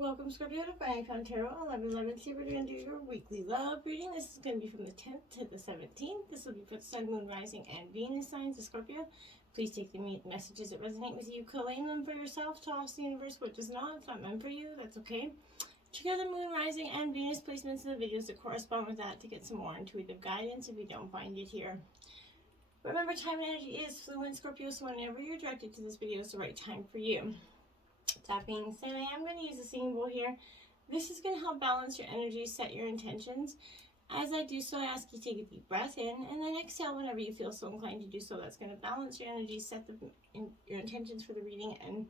Welcome, Scorpio, to Finding Fun Tarot 11/11. Here we're going to do your weekly love reading. This is going to be from the 10th to the 17th. This will be for the Sun, Moon, Rising, and Venus signs of Scorpio. Please take the messages that resonate with you, claim them for yourself, toss the universe what does not. It's not meant for you, that's okay. Check out the Moon, Rising, and Venus placements in the videos that correspond with that to get some more intuitive guidance if you don't find it here. Remember, time and energy is fluid, Scorpio, so whenever you're directed to this video, it's the right time for you. That being said, I am going to use a singing bowl here. This is going to help balance your energy, set your intentions. As I do so, I ask you to take a deep breath in and then exhale whenever you feel so inclined to do so. That's going to balance your energy, set your intentions for the reading. And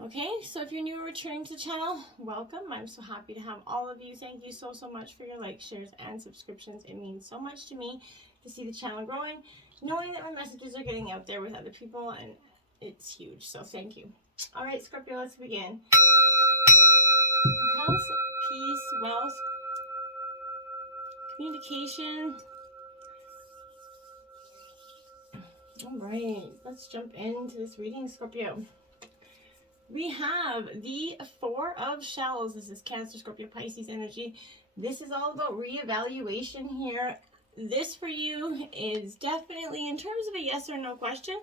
okay, so if you're new or returning to the channel, welcome. I'm so happy to have all of you. Thank you so much for your likes, shares, and subscriptions. It means so much to me to see the channel growing, knowing that my messages are getting out there with other people, and it's huge. So thank you. All right, Scorpio, let's begin. Health, peace, wealth, communication. All right, let's jump into this reading, Scorpio. We have the Four of Shells. This is Cancer, Scorpio, Pisces energy. This is all about reevaluation here. This for you is definitely, in terms of a yes or no question,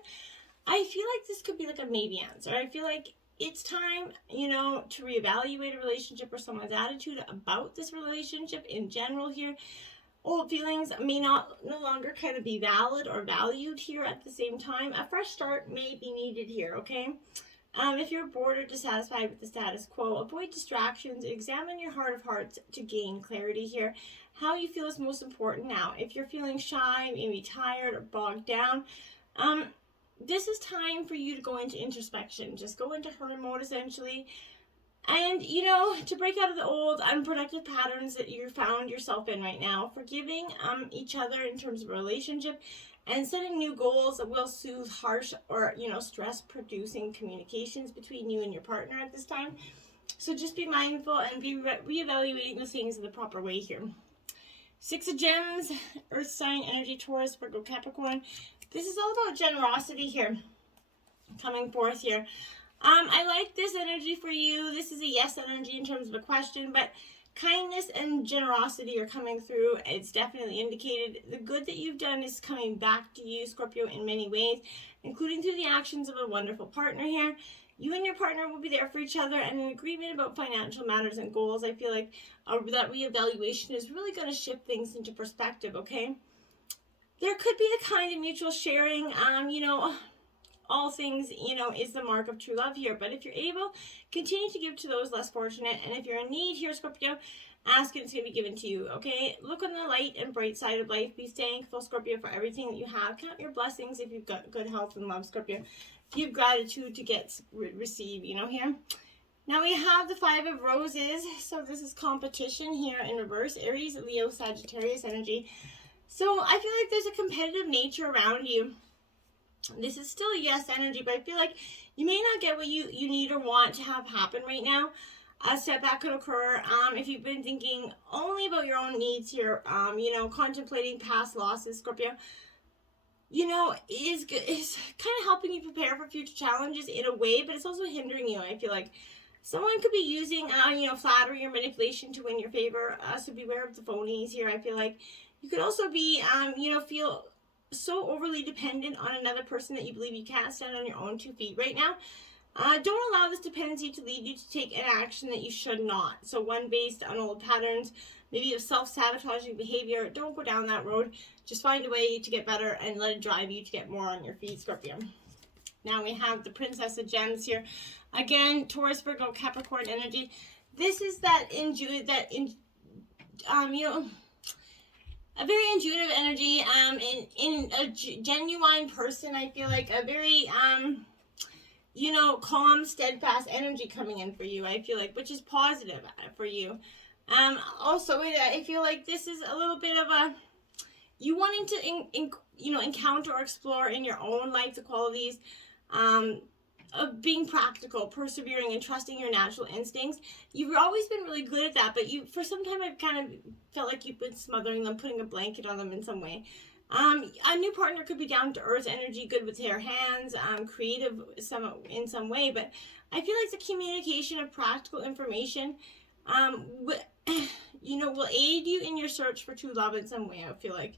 I feel like this could be like a maybe answer. I feel like it's time, to reevaluate a relationship or someone's attitude about this relationship in general here. Old feelings may no longer kind of be valid or valued here at the same time. A fresh start may be needed here, okay? If you're bored or dissatisfied with the status quo, avoid distractions. Examine your heart of hearts to gain clarity here. How you feel is most important now. If you're feeling shy, maybe tired or bogged down, this is time for you to go into introspection. Just go into hermit mode, essentially. And, to break out of the old unproductive patterns that you found yourself in right now. Forgiving each other in terms of a relationship and setting new goals that will soothe harsh or, stress-producing communications between you and your partner at this time. So just be mindful and be reevaluating the things in the proper way here. Six of Gems, Earth sign energy, Taurus, Virgo, Capricorn. This is all about generosity here, coming forth here. I like this energy for you. This is a yes energy in terms of a question, but kindness and generosity are coming through. It's definitely indicated. The good that you've done is coming back to you, Scorpio, in many ways, including through the actions of a wonderful partner here. You and your partner will be there for each other, and an agreement about financial matters and goals. I feel like that reevaluation is really going to shift things into perspective, okay? There could be a kind of mutual sharing, all things, is the mark of true love here. But if you're able, continue to give to those less fortunate. And if you're in need here, Scorpio, ask and it's going to be given to you, okay? Look on the light and bright side of life. Be thankful, Scorpio, for everything that you have. Count your blessings if you've got good health and love, Scorpio. Give gratitude to receive, here. Now we have the Five of Roses. So this is competition here in reverse. Aries, Leo, Sagittarius energy. So I feel like there's a competitive nature around you. This is still a yes energy, but I feel like you may not get what you need or want to have happen right now. A setback could occur. If you've been thinking only about your own needs here, contemplating past losses, Scorpio, is kind of helping you prepare for future challenges in a way, but it's also hindering you. I feel like someone could be using, flattery or manipulation to win your favor. So beware of the phonies here. I feel like you could also be, feel so overly dependent on another person that you believe you can't stand on your own 2 feet right now. Don't allow this dependency to lead you to take an action that you should not. So one based on old patterns, maybe of self-sabotaging behavior. Don't go down that road. Just find a way to get better and let it drive you to get more on your feet, Scorpio. Now we have the Princess of Gems here. Again, Taurus, Virgo, Capricorn energy. This is a very intuitive energy, in a genuine person. I feel like a very, calm, steadfast energy coming in for you, I feel like, which is positive for you. Also, I feel like this is a little bit of you wanting to, encounter or explore in your own life the qualities, of being practical, persevering, and trusting your natural instincts. You've always been really good at that, but for some time I've kind of felt like you've been smothering them, putting a blanket on them in some way. A new partner could be down to earth energy, good with their hands, creative in some way, but I feel like the communication of practical information, you know, will aid you in your search for true love in some way. I feel like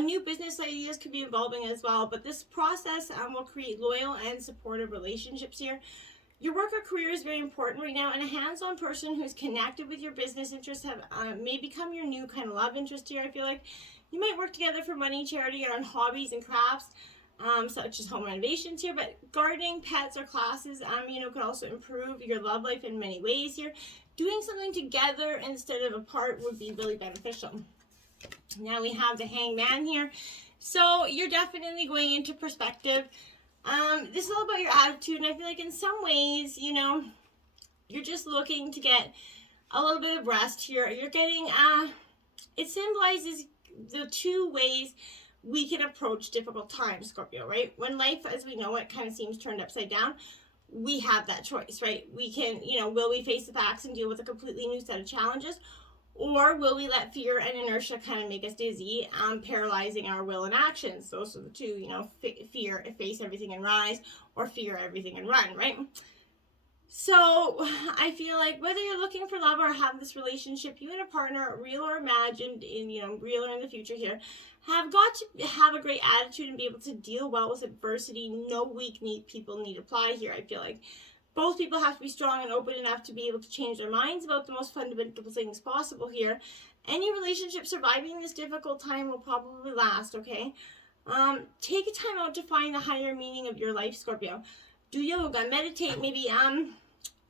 new business ideas could be involving as well, but this process will create loyal and supportive relationships here. Your work or career is very important right now, and a hands-on person who's connected with your business interests may become your new kind of love interest here. I feel like you might work together for money, charity, or on hobbies and crafts, such as home renovations here, but gardening, pets, or classes, you know, could also improve your love life in many ways here. Doing something together instead of apart would be really beneficial. Now we have the Hangman here. So you're definitely going into perspective. This is all about your attitude, and I feel like in some ways, you know, you're just looking to get a little bit of rest here. You're getting, it symbolizes the two ways we can approach difficult times, Scorpio, right? When life as we know it kind of seems turned upside down, we have that choice, right? We can, you know, will we face the facts and deal with a completely new set of challenges? Or will we let fear and inertia kind of make us dizzy, paralyzing our will and actions? Those are the two, you know, fear, face everything and rise, or fear everything and run, right? So I feel like whether you're looking for love or have this relationship, you and a partner, real or imagined, in, you know, real or in the future here, have got to have a great attitude and be able to deal well with adversity. No weak people need apply here. I feel like both people have to be strong and open enough to be able to change their minds about the most fundamental things possible here. Any relationship surviving this difficult time will probably last, okay? Take a time out to find the higher meaning of your life, Scorpio. Do yoga, meditate, maybe,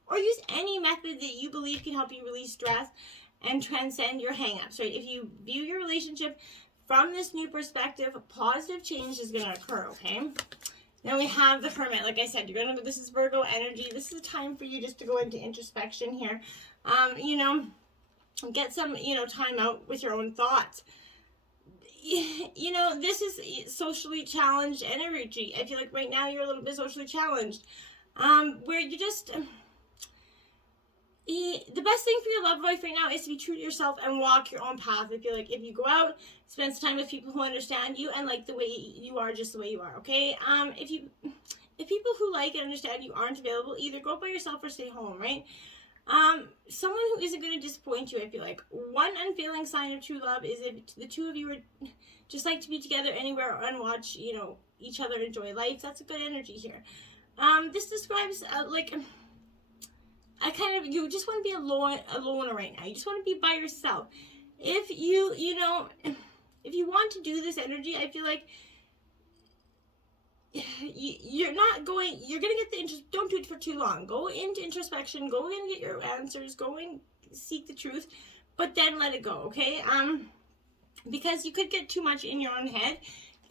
or use any method that you believe can help you release stress and transcend your hang-ups, right? If you view your relationship from this new perspective, positive change is going to occur, okay? Then we have the Hermit. Like I said, this is Virgo energy. This is a time for you just to go into introspection here. You know, get some, you know, time out with your own thoughts. You know, this is socially challenged energy. I feel like right now you're a little bit socially challenged. Where you just, the best thing for your love life right now is to be true to yourself and walk your own path. I feel like if you go out, spend some time with people who understand you and like the way you are, just the way you are, okay? If people who like and understand you aren't available, either go by yourself or stay home, right? Someone who isn't going to disappoint you, I feel like. One unfailing sign of true love is if the two of you are just like to be together anywhere and watch, you know, each other enjoy life. That's a good energy here. This describes, like, you just want to be alone right now. You just want to be by yourself. If you know, if you want to do this energy, I feel like you're going to get the interest. Don't do it for too long. Go into introspection, go in and get your answers, go and seek the truth, but then let it go, okay? Because you could get too much in your own head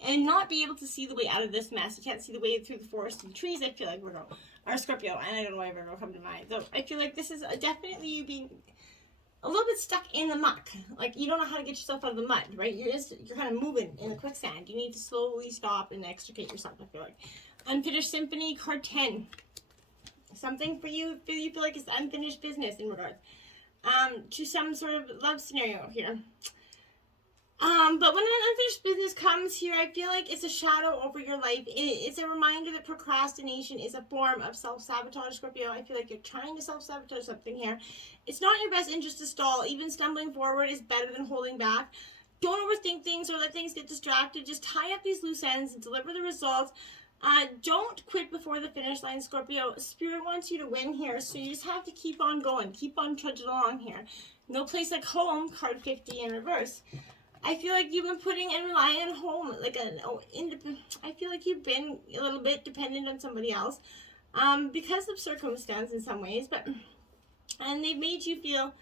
and not be able to see the way out of this mess. You can't see the way through the forest and the trees, I feel like, Virgo, or Scorpio, and I don't know why Virgo come to mind. So I feel like this is definitely you being a little bit stuck in the muck. Like, you don't know how to get yourself out of the mud, right? You're kind of moving in the quicksand. You need to slowly stop and extricate yourself, I feel like. Unfinished Symphony, card 10. Something for you feel like it's unfinished business in regards to some sort of love scenario here. But when an unfinished business comes here, I feel like it's a shadow over your life. It's a reminder that procrastination is a form of self-sabotage, Scorpio. I feel like you're trying to self-sabotage something here. It's not in your best interest to stall. Even stumbling forward is better than holding back. Don't overthink things or let things get distracted. Just tie up these loose ends and deliver the results. Don't quit before the finish line, Scorpio. Spirit wants you to win here, so you just have to keep on going. Keep on trudging along here. No place like home, card 50 in reverse. I feel like you've been putting and relying on home, like I feel like you've been a little bit dependent on somebody else, because of circumstance in some ways, and they've made you feel,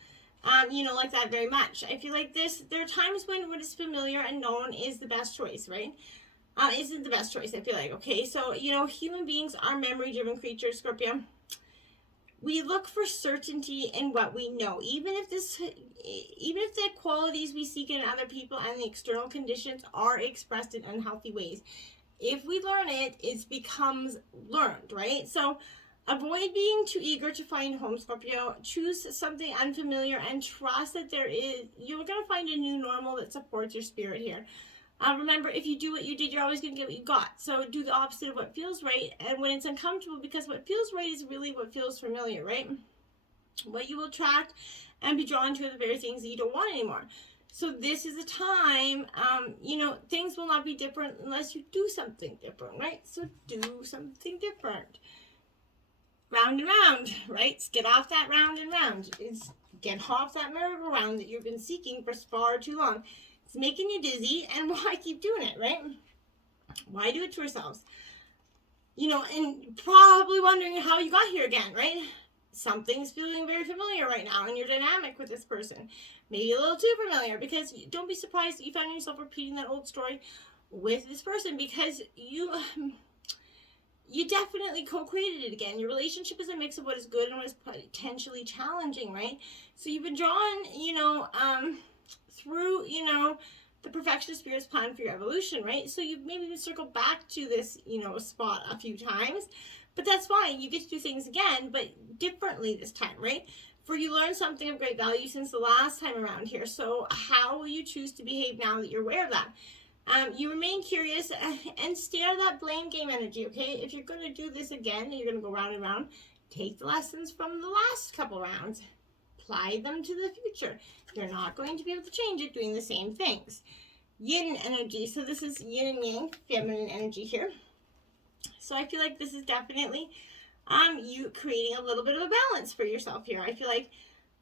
you know, like that very much. I feel like there are times when what is familiar and known is the best choice, right? Isn't the best choice, I feel like, okay? So, you know, human beings are memory-driven creatures, Scorpio. We look for certainty in what we know, even if the qualities we seek in other people and the external conditions are expressed in unhealthy ways. If we learn it, it becomes learned, right? So avoid being too eager to find home, Scorpio. Choose something unfamiliar and trust that you're going to find a new normal that supports your spirit here. Remember, if you do what you did, you're always going to get what you got. So do the opposite of what feels right, and when it's uncomfortable, because what feels right is really what feels familiar, right? What you will attract and be drawn to are the very things that you don't want anymore. So this is a time, you know, things will not be different unless you do something different, right? So do something different. Round and round, right? Get off that round and round. Get off that merry-go-round that you've been seeking for far too long. It's making you dizzy, and why keep doing it, right? Why do it to ourselves? You know, and probably wondering how you got here again, right? Something's feeling very familiar right now in your dynamic with this person. Maybe a little too familiar, because don't be surprised that you found yourself repeating that old story with this person, because you definitely co-created it again. Your relationship is a mix of what is good and what is potentially challenging, right? So you've been drawn, you know, through, you know, the perfectionist spirit's plan for your evolution, right? So you've maybe circled back to this, you know, spot a few times, but that's fine. You get to do things again, but differently this time, right? For you learned something of great value since the last time around here. So how will you choose to behave now that you're aware of that? You remain curious and stare that blame game energy, okay? If you're going to do this again and you're going to go round and round, take the lessons from the last couple rounds. Apply them to the future. You're not going to be able to change it doing the same things. Yin energy. So this is yin and yang, feminine energy here. So I feel like this is definitely you creating a little bit of a balance for yourself here. I feel like,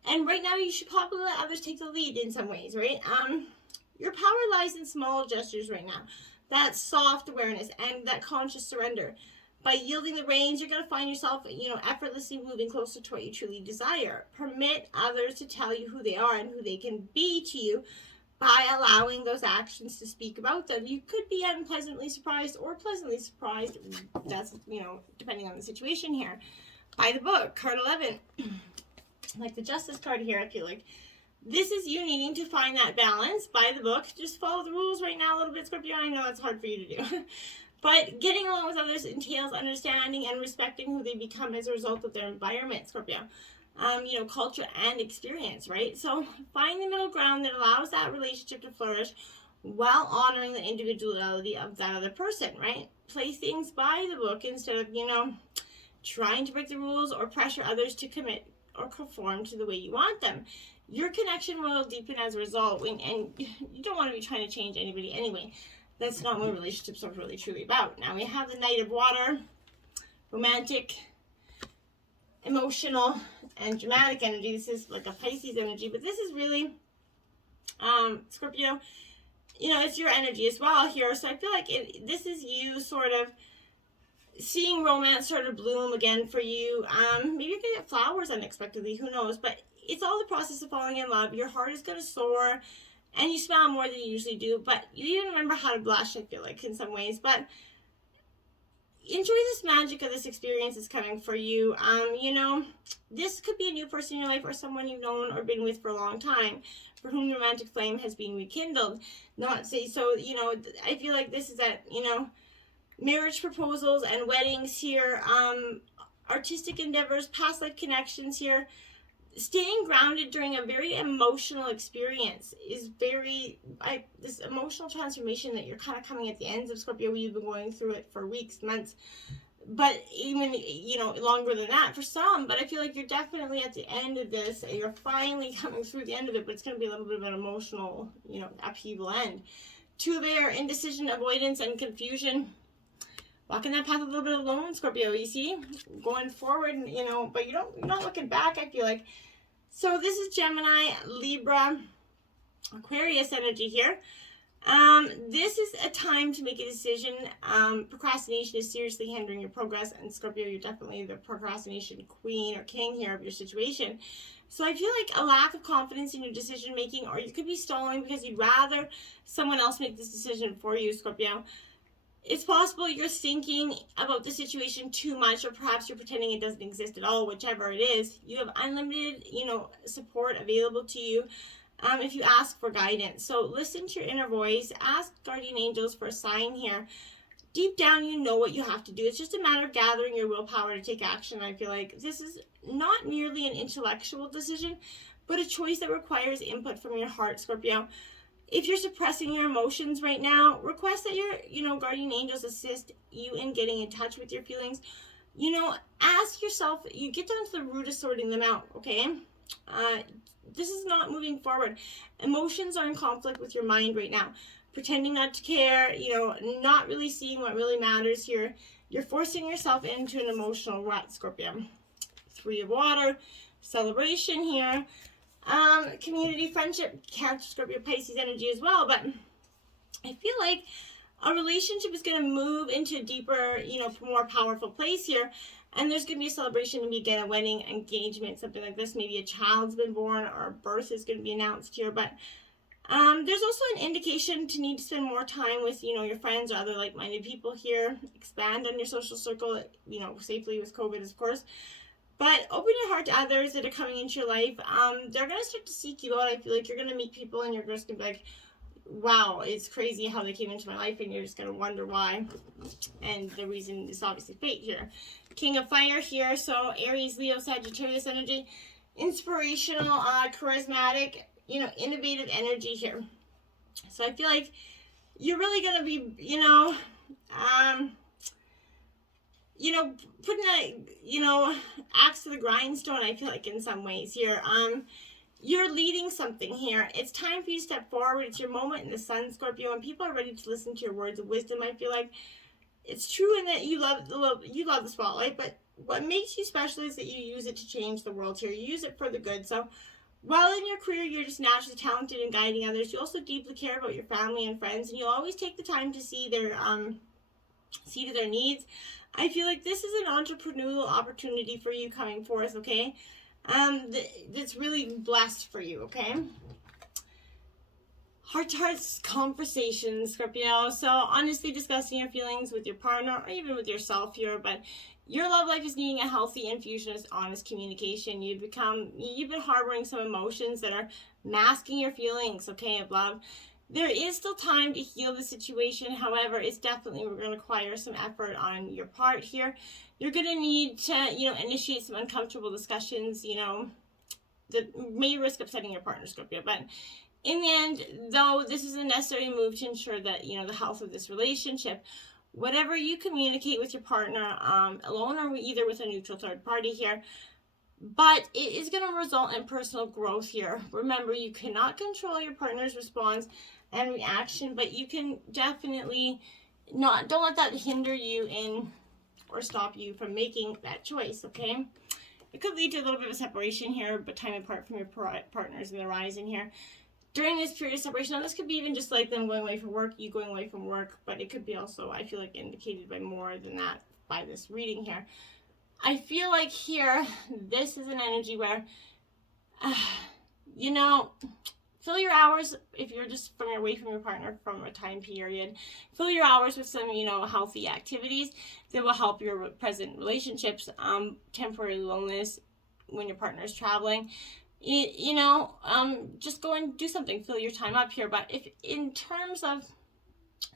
and right now you should probably let others take the lead in some ways, right? Your power lies in small gestures right now. That soft awareness and that conscious surrender. By yielding the reins, you're going to find yourself, you know, effortlessly moving closer to what you truly desire. Permit others to tell you who they are and who they can be to you by allowing those actions to speak about them. You could be unpleasantly surprised or pleasantly surprised. That's, you know, depending on the situation here. By the book, card 11. Like the Justice card here, I feel like. This is you needing to find that balance by the book. Just follow the rules right now a little bit, Scorpio. I know it's hard for you to do. But getting along with others entails understanding and respecting who they become as a result of their environment, Scorpio. You know, culture and experience, right? So find the middle ground that allows that relationship to flourish while honoring the individuality of that other person, right? Play things by the book instead of, you know, trying to break the rules or pressure others to commit or conform to the way you want them. Your connection will deepen as a result, and you don't want to be trying to change anybody anyway. That's not what relationships are really truly about. Now we have the Knight of Water, romantic, emotional, and dramatic energy. This is like a Pisces energy, but this is really, Scorpio, you know, it's your energy as well here. So I feel like this is you sort of seeing romance sort of bloom again for you. Maybe you're going to get flowers unexpectedly, who knows, but it's all the process of falling in love. Your heart is going to soar, and you smile more than you usually do, but you even remember how to blush, I feel like, in some ways. But enjoy this magic of this experience that's coming for you. You know, this could be a new person in your life or someone you've known or been with for a long time, for whom the romantic flame has been rekindled. Not say so, you know, I feel like this is that, you know, marriage proposals and weddings here, artistic endeavors, past life connections here. Staying grounded during a very emotional experience is this emotional transformation that you're kind of coming at the ends of, Scorpio. You've been going through it for weeks, months, but even, you know, longer than that for some. But I feel like you're definitely at the end of this. You're finally coming through the end of it, but it's going to be a little bit of an emotional, you know, upheaval end. Two of air, indecision, avoidance, and confusion. Walking that path a little bit alone, Scorpio, you see? Going forward, you know, but you're not looking back, I feel like. So this is Gemini, Libra, Aquarius energy here. This is a time to make a decision. Procrastination is seriously hindering your progress, and Scorpio, you're definitely the procrastination queen or king here of your situation. So I feel like a lack of confidence in your decision making, or you could be stalling because you'd rather someone else make this decision for you, Scorpio. It's possible you're thinking about the situation too much, or perhaps you're pretending it doesn't exist at all. Whichever it is, you have unlimited, you know, support available to you if you ask for guidance. So listen to your inner voice. Ask guardian angels for a sign here. Deep down, you know what you have to do. It's just a matter of gathering your willpower to take action. I feel like this is not merely an intellectual decision, but a choice that requires input from your heart, Scorpio. If you're suppressing your emotions right now, request that your, guardian angels assist you in getting in touch with your feelings. Ask yourself, you get down to the root of sorting them out, okay? This is not moving forward. Emotions are in conflict with your mind right now. Pretending not to care, not really seeing what really matters here. You're forcing yourself into an emotional rut, Scorpio. 3 of Water, celebration here. Community, friendship, Cancer, Scorpio, Pisces energy as well. But I feel like a relationship is going to move into a deeper, more powerful place here. And there's going to be a celebration, maybe again a wedding, engagement, something like this. Maybe a child's been born or a birth is going to be announced here. But there's also an indication to need to spend more time with, your friends or other like-minded people here. Expand on your social circle, safely with COVID, of course. But open your heart to others that are coming into your life. They're going to start to seek you out. I feel like you're going to meet people and you're just going to be like, wow, it's crazy how they came into my life, and you're just going to wonder why. And the reason is obviously fate here. King of Fire here, so Aries, Leo, Sagittarius energy. Inspirational, charismatic, innovative energy here. So I feel like you're really going to be, putting that, axe to the grindstone, I feel like, in some ways here. You're leading something here. It's time for you to step forward. It's your moment in the sun, Scorpio, and people are ready to listen to your words of wisdom. I feel like it's true in that you love the spotlight, but what makes you special is that you use it to change the world here. You use it for the good. So while in your career you're just naturally talented in guiding others, you also deeply care about your family and friends, and you'll always take the time to see to their needs. I feel like this is an entrepreneurial opportunity for you coming forth, okay? That's really blessed for you, okay? Heart-to-heart conversations, Scorpio. So honestly discussing your feelings with your partner or even with yourself here, but your love life is needing a healthy infusion of honest communication. You've been harboring some emotions that are masking your feelings, okay, of love. There is still time to heal the situation. However, it's definitely going to require some effort on your part here. You're going to need to, initiate some uncomfortable discussions, that may risk upsetting your partner, Scorpio. But in the end, though, this is a necessary move to ensure that, the health of this relationship. Whatever you communicate with your partner, alone or either with a neutral third party here, but it is going to result in personal growth here. Remember, you cannot control your partner's response and reaction, but you can definitely don't let that hinder you in or stop you from making that choice, okay? It could lead to a little bit of a separation here, but time apart from your partners in the horizon here. During this period of separation, now this could be even just like them going away from work, you going away from work, but it could be also, I feel like, indicated by more than that by this reading here. I feel like here, this is an energy where, fill your hours, if you're just away from your partner from a time period, fill your hours with some, healthy activities that will help your present relationships, temporary loneliness when your partner is traveling. Just go and do something, fill your time up here. But if in terms of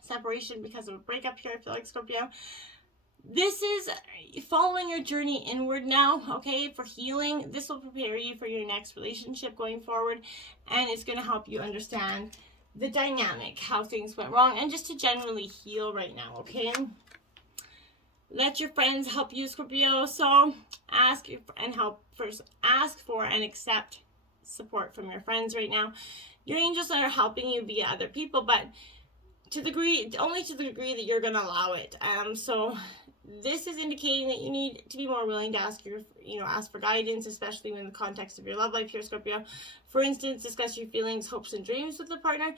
separation because of a breakup here, I feel like, Scorpio, this is following your journey inward now, okay, for healing. This will prepare you for your next relationship going forward, and it's going to help you understand the dynamic, how things went wrong, and just to generally heal right now, okay? Let your friends help you, Scorpio. So ask for and accept support from your friends right now. Your angels are helping you via other people, but only to the degree that you're going to allow it. So this is indicating that you need to be more willing to ask for guidance, especially in the context of your love life here, Scorpio. For instance, discuss your feelings, hopes, and dreams with the partner,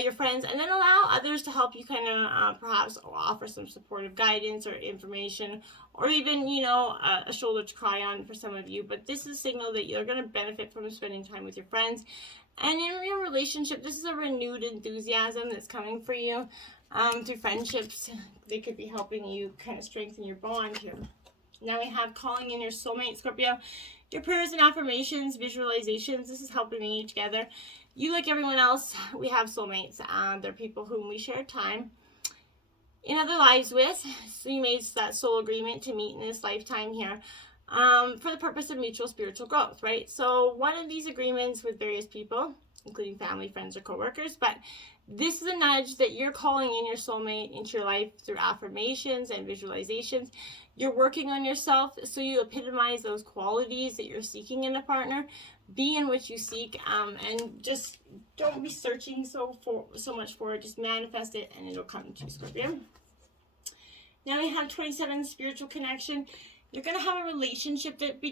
your friends, and then allow others to help you kind of perhaps offer some supportive guidance or information, or even, a shoulder to cry on for some of you. But this is a signal that you're going to benefit from spending time with your friends. And in your relationship, this is a renewed enthusiasm that's coming for you through friendships. They could be helping you kind of strengthen your bond here. Now we have calling in your soulmate, Scorpio. Your prayers and affirmations, visualizations, this is helping you together. You, like everyone else, we have soulmates. They're people whom we share time in other lives with. So you made that soul agreement to meet in this lifetime here. For the purpose of mutual spiritual growth, right? So one of these agreements with various people including family, friends, or coworkers. But this is a nudge that you're calling in your soulmate into your life through affirmations and visualizations. You're working on yourself so you epitomize those qualities that you're seeking in a partner. Be in what you seek, and just don't be searching so much for it. Just manifest it and it'll come to you, Scorpio. Now we have 27, spiritual connection. You're going to have a relationship that,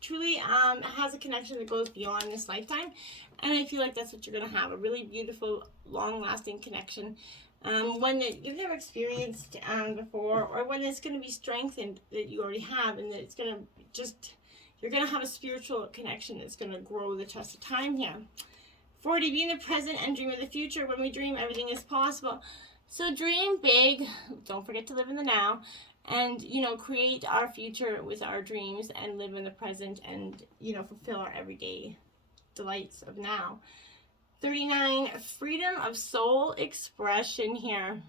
truly has a connection that goes beyond this lifetime. And I feel like that's what you're going to have, a really beautiful, long-lasting connection. One that you've never experienced before, or one that's going to be strengthened that you already have, and that it's going to you're going to have a spiritual connection that's going to grow the test of time here. 40, be in the present and dream of the future. When we dream, everything is possible. So dream big. Don't forget to live in the now. And, create our future with our dreams and live in the present and, fulfill our everyday delights of now. 39, freedom of soul expression here.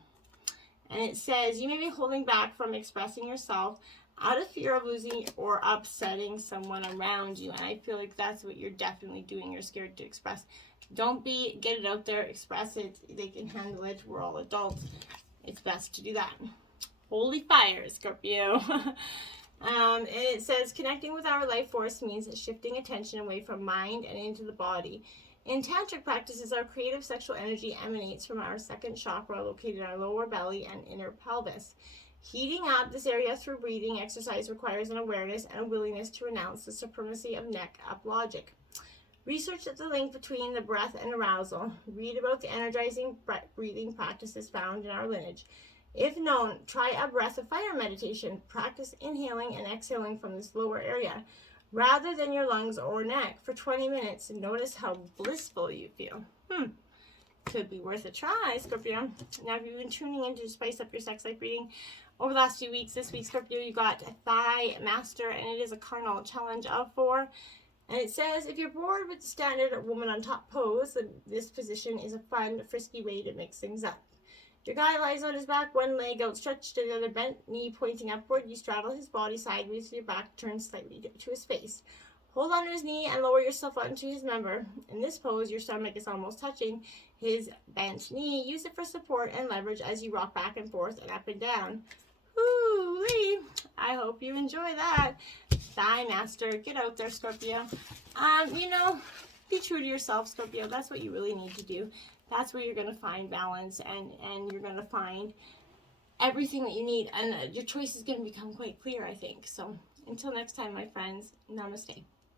And it says, you may be holding back from expressing yourself out of fear of losing or upsetting someone around you. And I feel like that's what you're definitely doing. You're scared to express. Get it out there, express it. They can handle it. We're all adults. It's best to do that. Holy fire, Scorpio. It says, connecting with our life force means shifting attention away from mind and into the body. In tantric practices, our creative sexual energy emanates from our second chakra located in our lower belly and inner pelvis. Heating up this area through breathing exercise requires an awareness and a willingness to renounce the supremacy of neck-up logic. Research the link between the breath and arousal. Read about the energizing breathing practices found in our lineage. If known, try a breath of fire meditation. Practice inhaling and exhaling from this lower area rather than your lungs or neck for 20 minutes and notice how blissful you feel. Could be worth a try, Scorpio. Now, if you've been tuning in to spice up your sex life reading over the last few weeks, this week, Scorpio, you got a Thigh Master, and it is a carnal challenge of 4. And it says, if you're bored with the standard woman on top pose, then this position is a fun, frisky way to mix things up. Your guy lies on his back, one leg outstretched and the other bent, knee pointing upward. You straddle his body sideways with your back turned slightly to his face. Hold onto his knee and lower yourself onto his member. In this pose, your stomach is almost touching his bent knee. Use it for support and leverage as you rock back and forth and up and down. Woo-wee! I hope you enjoy that. Thigh Master. Get out there, Scorpio. Be true to yourself, Scorpio. That's what you really need to do. That's where you're going to find balance and you're going to find everything that you need. And your choice is going to become quite clear, I think. So until next time, my friends, namaste.